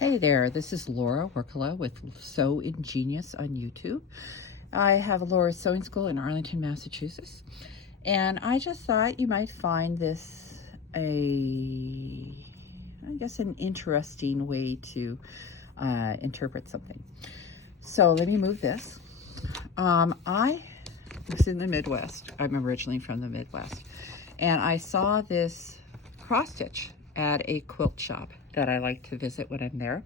Hey there, this is Laura Workala with Sew Ingenious on YouTube. I have a Laura's Sewing School in Arlington, Massachusetts, and I just thought you might find this I guess an interesting way to interpret something. So let me move this. I was in the Midwest. I'm originally from the Midwest, and I saw this cross stitch at a quilt shop that I like to visit when I'm there.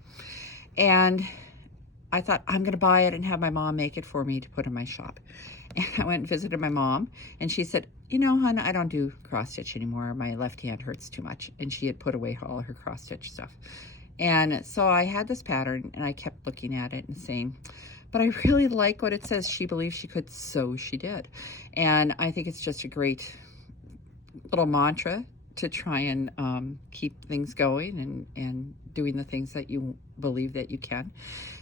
And I thought, I'm gonna buy it and have my mom make it for me to put in my shop. And I went and visited my mom, and she said, you know, hon, I don't do cross stitch anymore. My left hand hurts too much. And she had put away all her cross stitch stuff. And so I had this pattern, and I kept looking at it and saying, but I really like what it says. She believed she could, so she did. And I think it's just a great little mantra to try and keep things going and doing the things that you believe that you can.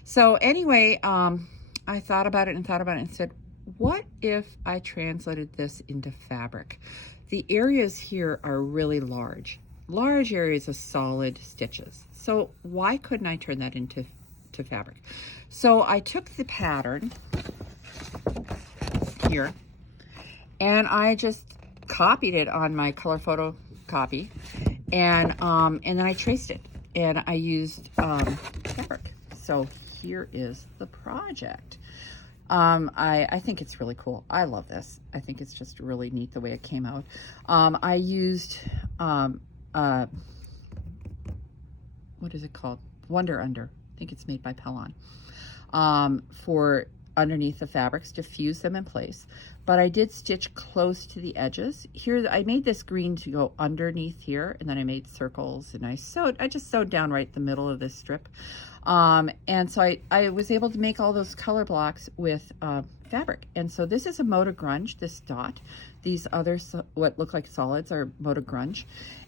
So anyway, I thought about it and said, what if I translated this into fabric? The areas here are really large areas of solid stitches. So why couldn't I turn that into fabric? So I took the pattern here and I just copied it on my color photo copy, and then I traced it, and I used fabric. So here is the project. I think it's really cool. I love this. I think it's just really neat the way it came out. I used what is it called? Wonder Under. I think it's made by Pellon. For underneath the fabrics to fuse them in place, but I did stitch close to the edges. Here I made this green to go underneath here, and then I made circles, and I just sewed down right the middle of this strip. And so I was able to make all those color blocks with fabric. And so this is a Moda Grunge, this dot. These others, what look like solids, are Moda Grunge.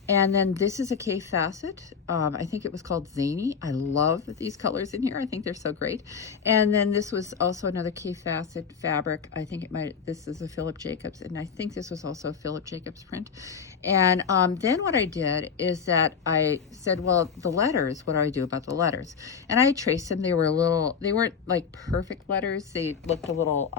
And then this is a K Facet. I think it was called Zany. I love these colors in here. I think they're so great. And then this was also another K Facet fabric. I think this is a Philip Jacobs, and I think this was also a Philip Jacobs print. And then what I did is that I said, well, the letters, what do I do about the letters? And I traced them. They weren't like perfect letters. They looked a little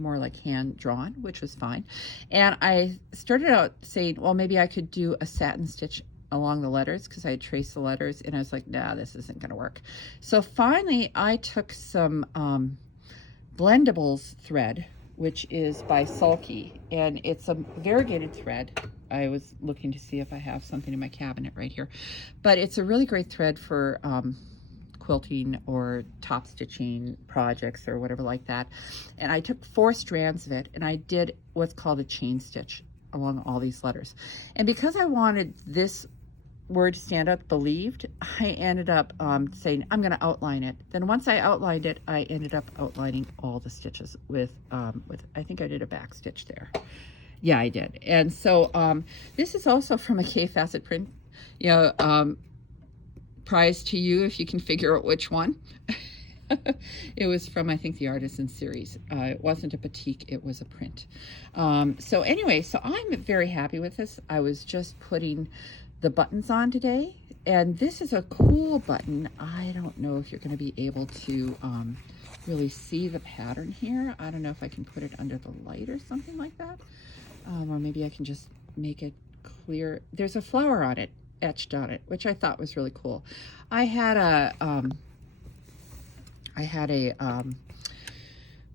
more like hand drawn, which was fine. And I started out saying, well, maybe I could do a satin stitch along the letters, because I had traced the letters, and I was like, nah, this isn't gonna work. So finally I took some Blendables thread, which is by Sulky, and it's a variegated thread. I was looking to see if I have something in my cabinet right here, but it's a really great thread for quilting or top stitching projects or whatever like that. And I took 4 strands of it, and I did what's called a chain stitch along all these letters. And because I wanted this word to stand up, believed, I ended up saying I'm going to outline it. Then once I outlined it, I ended up outlining all the stitches with I think I did a back stitch there. Yeah, I did. And so this is also from a K Facet print. You know, prize to you if you can figure out which one. It was from, I think, the Artisan series. It wasn't a batik, it was a print. So anyway, so I'm very happy with this. I was just putting the buttons on today, and this is a cool button. I don't know if you're going to be able to really see the pattern here. I don't know if I can put it under the light or something like that, or maybe I can just make it clear. There's a flower on it, etched on it, which I thought was really cool. I had a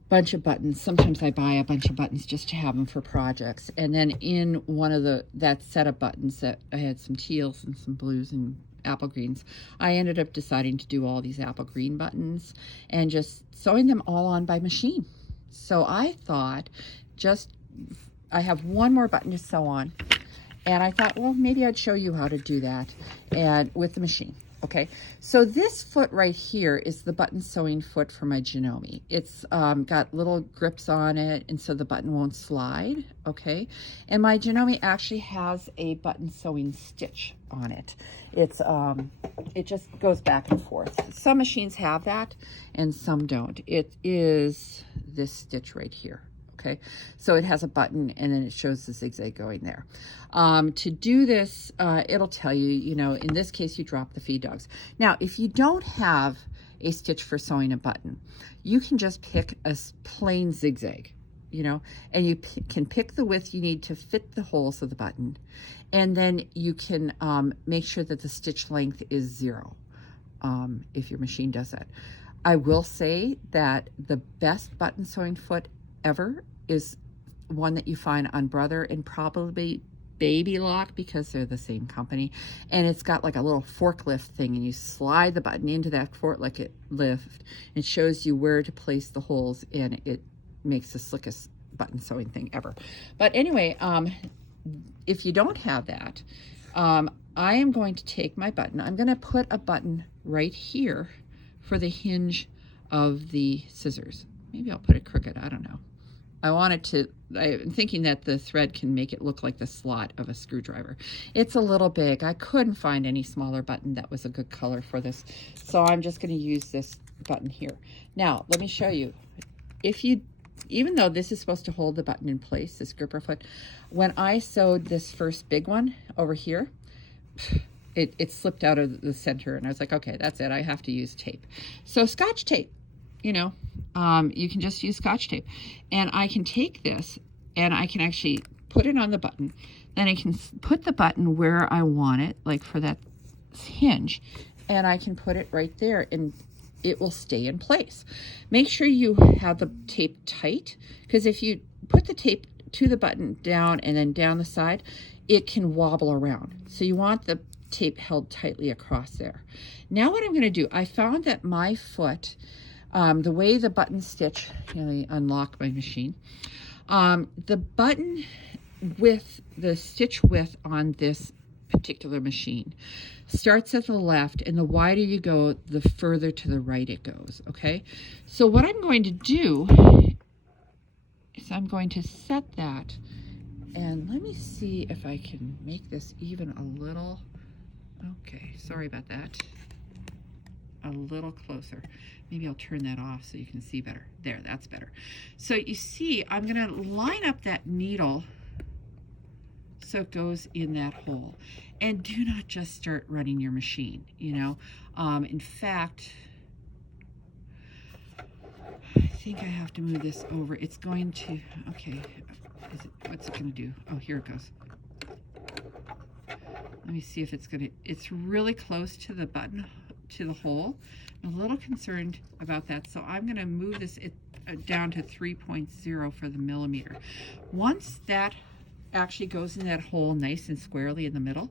bunch of buttons. Sometimes I buy a bunch of buttons just to have them for projects. And then in one of that set of buttons that I had some teals and some blues and apple greens, I ended up deciding to do all these apple green buttons and just sewing them all on by machine. So I thought, I have one more button to sew on. And I thought, well, maybe I'd show you how to do that and with the machine. Okay, so this foot right here is the button sewing foot for my Janome. It's got little grips on it, and so the button won't slide, okay? And my Janome actually has a button sewing stitch on it. It just goes back and forth. Some machines have that, and some don't. It is this stitch right here, Okay, so it has a button and then it shows the zigzag going there. To do this, it'll tell you, you know, in this case, you drop the feed dogs. Now, if you don't have a stitch for sewing a button, you can just pick a plain zigzag, you know, and you can pick the width you need to fit the holes of the button. And then you can make sure that the stitch length is 0 if your machine does that. I will say that the best button sewing foot ever is one that you find on Brother and probably Baby Lock, because they're the same company, and it's got like a little forklift thing, and you slide the button into that forklift lift. It shows you where to place the holes, and it makes the slickest button sewing thing ever. But anyway, if you don't have that, I am going to take my button. I'm going to put a button right here for the hinge of the scissors. Maybe I'll put it crooked, I don't know. I want it to, I'm thinking that the thread can make it look like the slot of a screwdriver. It's a little big. I couldn't find any smaller button that was a good color for this. So I'm just going to use this button here. Now, let me show you. If you, even though this is supposed to hold the button in place, this gripper foot, when I sewed this first big one over here, it slipped out of the center, and I was like, okay, that's it. I have to use tape. So Scotch tape, you know, you can just use Scotch tape. And I can take this and I can actually put it on the button. Then I can put the button where I want it, like for that hinge, and I can put it right there and it will stay in place. Make sure you have the tape tight, because if you put the tape to the button down and then down the side, it can wobble around. So you want the tape held tightly across there. Now what I'm going to do, I found that my foot, the way the button stitch, you know, they unlock my machine, the button width, the stitch width on this particular machine starts at the left, and the wider you go, the further to the right it goes, okay? So what I'm going to do is I'm going to set that, and let me see if I can make this even a little, okay, sorry about that, a little closer. Maybe I'll turn that off so you can see better. There, that's better. So you see, I'm gonna line up that needle so it goes in that hole. And do not just start running your machine, you know. In fact, I think I have to move this over. It's going to, okay, what's it gonna do? Oh, here it goes. Let me see if it's gonna, it's really close to the button, to the hole. I'm a little concerned about that, so I'm gonna move this down to 3.0 for the millimeter. Once that actually goes in that hole nice and squarely in the middle,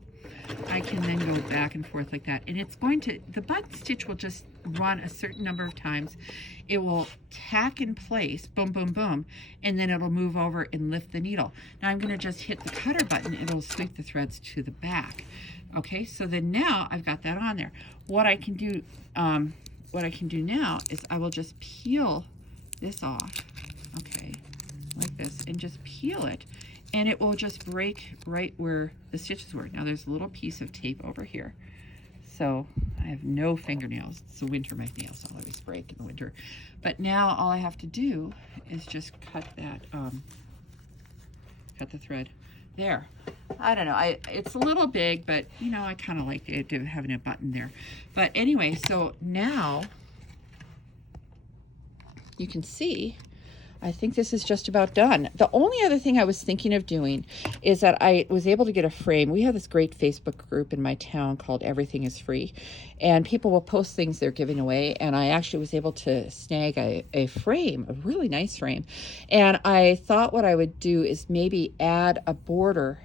I can then go back and forth like that. And it's going to, the button stitch will just run a certain number of times. It will tack in place, boom, boom, boom, and then it'll move over and lift the needle. Now I'm gonna just hit the cutter button, it'll sweep the threads to the back. Okay, so then now I've got that on there. What I can do now is I will just peel this off, okay, like this, and just peel it, and it will just break right where the stitches were. Now there's a little piece of tape over here. So I have no fingernails. It's the winter, my nails always break in the winter. But now all I have to do is just cut that, cut the thread there. I don't know, it's a little big, but you know, I kind of like it having a button there. But anyway, so now you can see, I think this is just about done. The only other thing I was thinking of doing is that I was able to get a frame. We have this great Facebook group in my town called Everything is Free, and people will post things they're giving away, and I actually was able to snag a frame, a really nice frame. And I thought what I would do is maybe add a border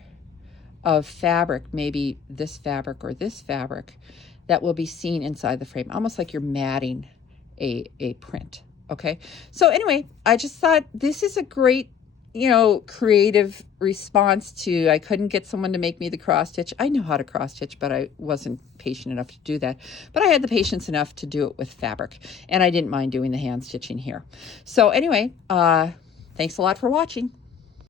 of fabric, maybe this fabric or this fabric, that will be seen inside the frame, almost like you're matting a print. Okay, so anyway, I just thought this is a great, you know, creative response to, I couldn't get someone to make me the cross stitch. I know how to cross stitch, but I wasn't patient enough to do that. But I had the patience enough to do it with fabric, and I didn't mind doing the hand stitching here. So anyway, thanks a lot for watching.